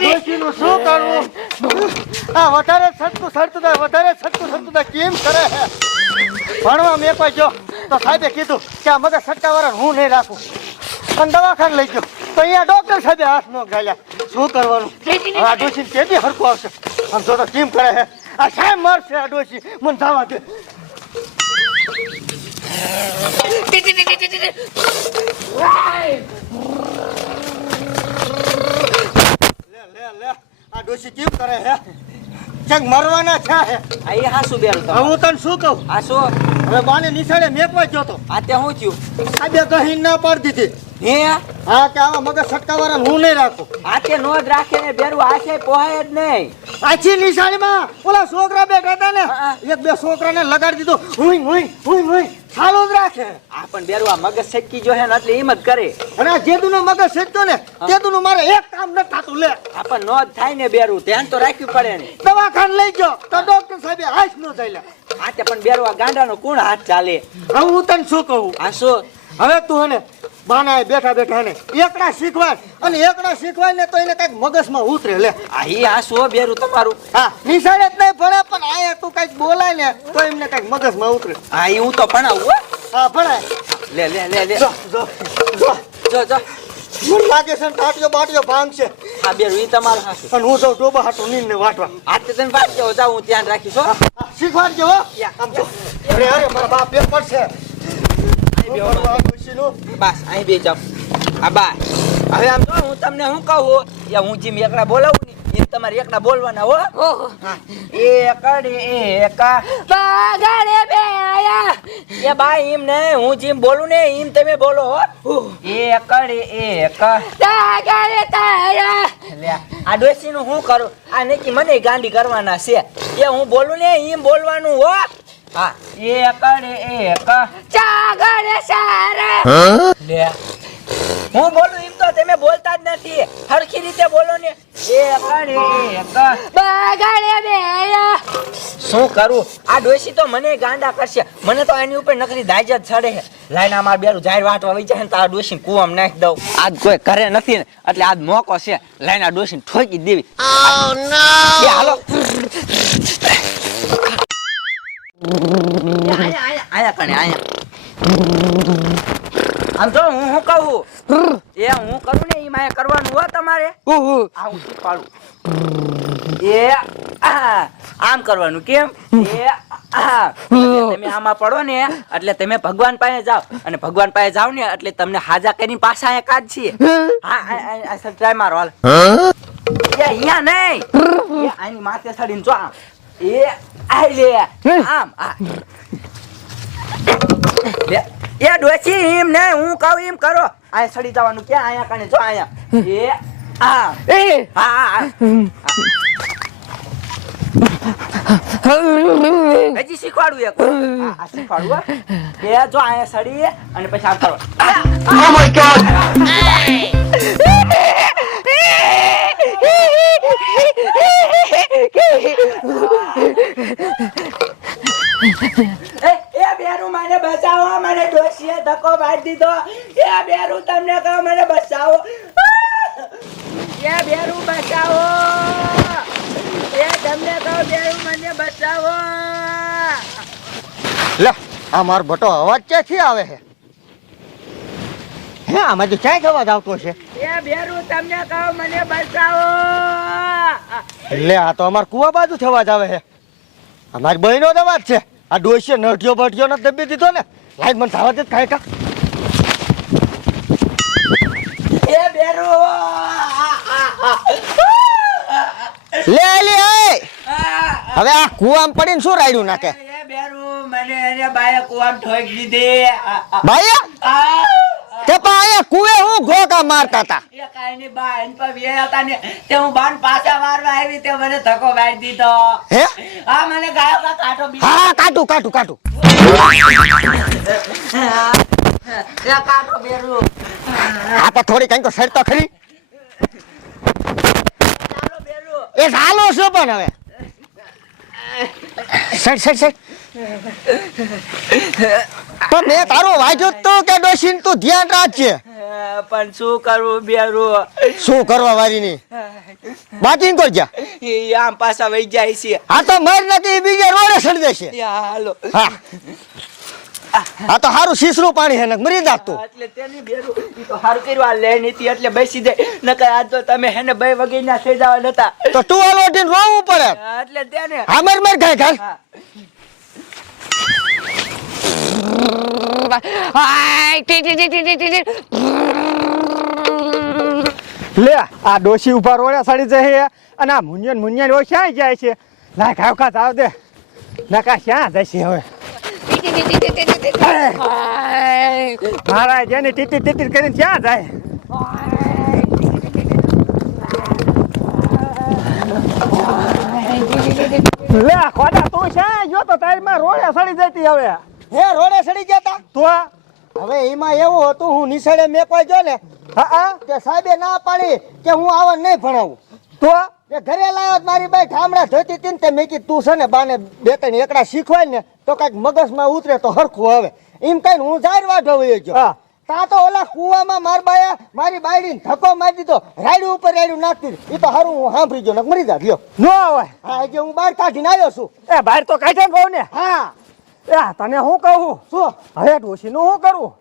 ડોશીનું શું કરવું? આ વધારે સટકું સડતું થાય, વધારે સડતું થાય. કેમ કરે ભણવા મેં કોઈ જો. તો સાહેબે કીધું કે આ મગજ સટકાવાળા હું નહીં રાખું. પણ દવાખાને લઈ ગયો. તો અહીંયા ડોક્ટર સાહેબે હાથ ન ગાલ્યા શું કરવાનું? આ ડોશી કેદી હરખું આવશે? આમ જો તો કેમ કરે છે આ સાહેબ મારશે આ ડોશી. મને ધાવા દે. લે લે લે. આ ડોશી કેમ કરે હે? ક્યાંક મરવાના છે હે? આ એ હાસુ બેરું હું તને શું કહું? આ શું હવે બાને નિશાળે મેકવા ગયો તો. આ તે હું થયું? આ બે કહીને ના પાડી દીધી. હે? હા કે આવા મગજ સટકાવાળા હું નહીં રાખું. આ તે નો જ રાખે ને બેરું આ છે પોહાય જ નહીં. આછી નિશાળીમાં ઓલા છોકરા બેઠા હતા ને એક બે છોકરાને લગાડી દીધો. હુઈ હુઈ હુઈ હુઈ ખાલો જ રાખે. આ પણ બેરું આ મગજ સટકી જો હે ને એટલે એમ જ કરે. અને આ જેદુનો મગજ સટતો ને તેદુનું મારે એક કામ ન થાતું લે. આ પણ નો જ થાય ને બેરું ધ્યાન તો રાખ્યું પડે ને. દવાખાને લઈ ગયો. તો ડોક્ટર સાહેબ હાથ ન જાય લે આ તે પણ બેરવા ગાંડા ગાંડાનો કોણ હાથ ચાલે? હવે હું તને શું કહું? આ શું? હવે તું હને ને બાના બેઠા બેઠા ને એકડા શીખવાય અને એકડા શીખવાય ને તો એને કંઈક મગજમાં ઉતરે. લે. આ એ આ શું બેરું તમારું? હા નિશાળે જ નહીં ભણે પણ આ તું કંઈક બોલાય ને તો એમને કંઈક મગજમાં ઉતરે. હા એ હું તો ભણાવું હો. હા ભણાય. લે લે લે લે. જો જો જો. જો જો. મને લાગે છે ટાટિયો બાટિયો ભાંગ છે. આ બેરું એ તમારે હાસુ અને હું જાઉં ડોબા હાટો નીંદ ને વાટવા. આ તે તને વાત કેવો જાઉં હું ધ્યાન રાખીશ હો. હા, હા, આમ જો. અરે અરે મારા બાપ પેપર છે? બસ અહીં બે જાવ આ બા. હવે આમ જો હું તમને શું કહું? યા હું જીમ એકડા બોલાવું ને તમારે એકડા બોલવાના હો. એકડી એક પાગળે બે આયા. એ બા એમ ને હું જેમ બોલું ને એમ તમે બોલો હો. એકડી એક. તાગળે તારા. આ ડોસી નું શું કરું? આ નક્કી મને ગાંડી કરવાના છે. એ હું બોલું ને એમ બોલવાનું હો. હા એકડે એક. ચાગળે સારા. લે હું બોલું એમ તો તમે બોલતા જ નથી. હરખી રીતે બોલો ને. એકડે એક બગાડે બે શું કરું? આ ડોસી તો મને ગાંડા કરશે. મને તો એની ઉપર નકરી દાજ જ છડે છે. લાઈના માર બેરું જાહેર વાટવા વઈ જાય ને તો આ ડોસી કુવામ નાખી દઉં. આજ કોઈ કરે નથી ને એટલે આજ મોકો છે. લાઈના આ ડોસી ઠોકી દેવી. બે હાલો. આયા આયા આયા કણે આયા. આમ તો હું શું કહું? એ હું કરું ને એ મારે કરવાનું હો તમારે. આ હું પાડું એ આમ કરવાનું કેમ? એ તમે આમાં પડો ને એટલે તમે ભગવાન પાસે જાઓ. અને ભગવાન પાસે જાઓ ને એટલે તમને હાજા કરીને પાછા અહીંયા કાઢ છીએ. હા? આ- આ- આ ટ્રાય મારો હાલ. એ અહીંયા નહીં. આની માથે સડીને જો આમ. એ આ લે. આમ આ. લે. એ ડોસી એમ ને હું કહું એમ કરો. આ સડી જવાનું ક્યાં? અહીંયા કાને જો અહીંયા એ આ એ. હા હજી શીખવાડું એક. આ શીખવાડું કે એ જો અહીંયા સડી અને પછી આમ કરો. એ એ બેરું મને બચાવો મને ડોશીએ ધક્કો મારી દીધો એ બેરું તમને કહો મને બચાવો એ બેરું બચાવો એ તમને કહો મને બચાવો. લે આ મારો બટો અવાજ ક્યાંથી આવે છે? હે આમાંથી ક્યાંક અવાજ આવતો છે? એ બેરું તમને કહો મને બચાવો. લે આ તો અમાર કુવા બાજુ અવાજ આવે છે. અમારી બહેનો જ અવાજ છે. આ ડોસીએ નઠિયો બઠિયો ને દબી દીધો ને? લાઈટ મને થવા દે કાંઈ કા એ બેરું. લે! હવે આ કુવામાં પડીને શું રાયડું નાખે. તે પણ અહીંયા કુએ હું ઘોકા મારતા હતા. કાંઈ તે હું બાન પાછા મારવા આવી તે મને ધક્કો વાળી દીધો. હે? આ મને ગાયો કા કાંટો કાટું કાટું આ તો થોડી કંઈક શેર તો ખરી. ચાલો એ સાલો શું પણ હવે? સાઈડ સર સર પણ મેં તારો વાજો તો કે ડોશીન તું ધ્યાન રાખજે. પણ શું કરવું બેરો? શું કરવા વારી ની બાકી કોણ જા. એ આમ પાછા વઈ જાય છે. આ તો મર નથી બીજે રોડે સડ દેશે હાલો. હા. આ તો હારું શીસરું પાણી હે ને મરી જાત તું. એટલે તેની બેરું ઈ તો હારું કર્યું આ લે નીતિ એટલે બેસી જાય. નકર આજ તો તમે હેને બે વગી ના થઈ જવા નતા. તો તું આલો ઉઠીને રોવું પડે એટલે તેને. હા મર મર ખાય ખાય આય ટી ટી ટી ટી ટી ટી લે આ ડોશી ઊભા રોડે સડી જાય અને આ મુનિયન મુનિયન ઓ ક્યાં જાય છે? ના ખાવ ખા જાવ દે. નકા ક્યાં જશે હવે? મારા જેને ટીટી ટીટી કરીને ક્યાં જાય? લે ખોટા તું છે? જો તો તારીમાં રોડે સડી જતી હવે. હે રોડે સડી ગયા તા? તો હવે એમાં એવું હતું હું નિશાળે મેકવા જો ને હા હા. કે સાહેબે ના પાડી કે હું આવા નહીં ભણાવું. તો કે ઘરે લાવ્યો મારી બાઈ ઠામડા ધોતી હતી ને તે મેં કીધું તું છે ને બાને બે ત્રણ એકડા શીખવાય ને તો કાંઈક મગજમાં ઉતરે તો હરખું આવે. એમ કઈ હું જાહેર વાઢો વયો ગયો. હા. તા તો ઓલા કુવામાં માર બાયા મારી બાયડીને ધક્કો મારી દીધો. રાયડું ઉપર રાયડું નાખતી એ તો હારું હું સાંભળી ગયો મરી જા ગયો નો આવે. હા આજે હું બહાર કાઢીને આવ્યો છું. એ બહાર તો કાઢે કહું ને હા. એ તને શું કહું? શું? હવે ડોશીનું શું કરું?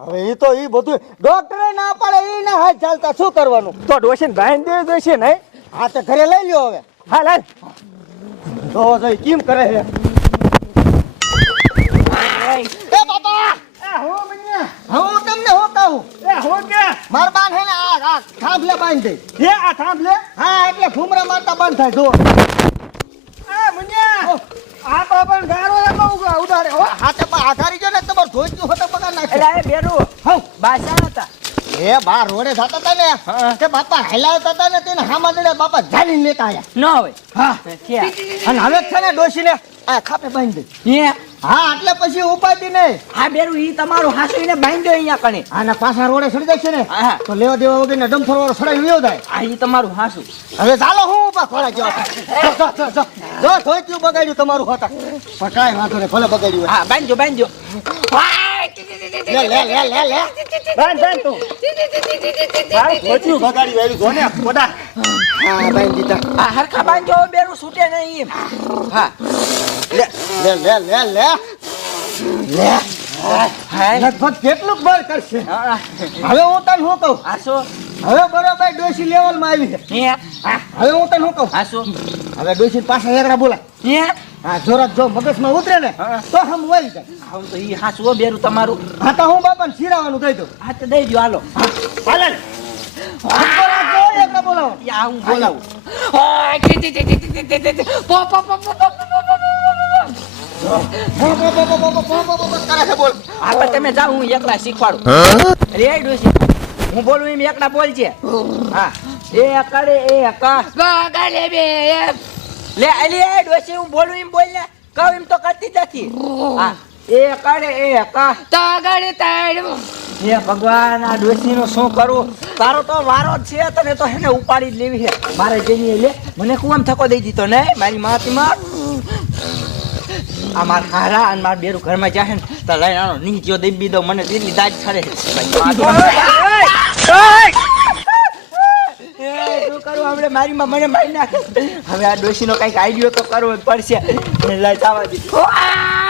હવે એ તો એ બધું ડોક્ટરે ના પાડે એ ના હાથ ચાલતા શું કરવાનું? તો ડોશીને બાંધી દેવી જોઈશે નહીં. હા તો ઘરે લઈ લ્યો હવે. હા લાલ તો જો કેમ કરે છે? એ બાબા એ હું મન્યા હું તમને હું કહું? એ હું કે? માર બાન હે ને આ આ થાંભલે બાંધી દે. હે આ થાંભલે? હા એટલે ફૂમરા મારતા બંધ થાય જો એ મુન્યા આ તો પણ ગારો ઉડાડે હો. હા તે આધારી જો ને તમાર ધોઈતું હોતો બગાડ નાખે. એટલે એ બેરું બાસા હતા એ બા રોડે જતા હતા ને કે બાપા હેલાવતા હતા ને તેને હામા દડે બાપા જાલી લેતા આયા. ન હવે હા. અને હવે છે ને ડોશીને આ ખાપે બાંધી દે. હા એટલે પછી ઉપાધી નહીં આ બેરું ઈ તમારું હાસુઈને બાંધ્યો અહીંયા કણે. આના પાછા રોડે સડી જાય છે ને તો લેવા દેવા વગર ડમ્ફર વાળો સડાઈ વ્યો જાય. આ ઈ તમારું હાસુ હવે ચાલો હું ઊભા ખોળા જો જો જો જો. બગાડ્યું તમારું હોતા. પણ કાંઈ વાંધો નહીં ભલે બગાડ્યું. હા બાંધજો બાંધજો. લે લે લે લે લે. બાંધ બાંધ તું. મારું હા દીધા. આ હરખા બાંધજો હવે બેરું છૂટે નહીં એમ. હા. લે લે લે લે લે. લે. લગભગ કેટલું બળ કરશે. હા. હવે હું તને શું કહું? આ શું? હવે બરોબર ડોસી લેવલમાં આવી છે હવે હું તને શું કહું હા હવે ડોસી પાછા એકરા બોલાય હા જોરત જો મગજમાં ઉતરે ને તો હમ વળી જાય હમ તો ઈ હાસુઓ બેરું તમારું હા તો હું બાપા ને શીરાવાનું દઈ દઉં હા તો દઈ દો હાલો હાલો તમે જાઓ હું એકલા શીખવાડું રેડું હું બોલું એમ એકડા બોલ છે. હા. એ અકાળે એ અકા બગાડે બે લે અલી એ ડોસી હું બોલું એમ બોલ ને કહું એમ તો કરતી નથી. હા. એ અકાળે એ અકા તગડે તાડું હે ભગવાન આ ડોસી નું શું કરું? તારો તો વારો છે તને તો હેને ઉપાડી જ લેવી છે. મારે જઈને લે મને કુવામ થકો દઈ દીધો ને મારી માતી માં આ માર હારા અને માર બેરું ઘરમાં જાહે ને તો લઈને આનો નીચો દઈ દો મને દિલ્હી દાજ ખરે. શું કરું? આપણે મારી મને મારી નાખે. હવે આ ડોશીનો કંઈક આઈડિયો તો કરવો પડશે. લઈ જવા દી આ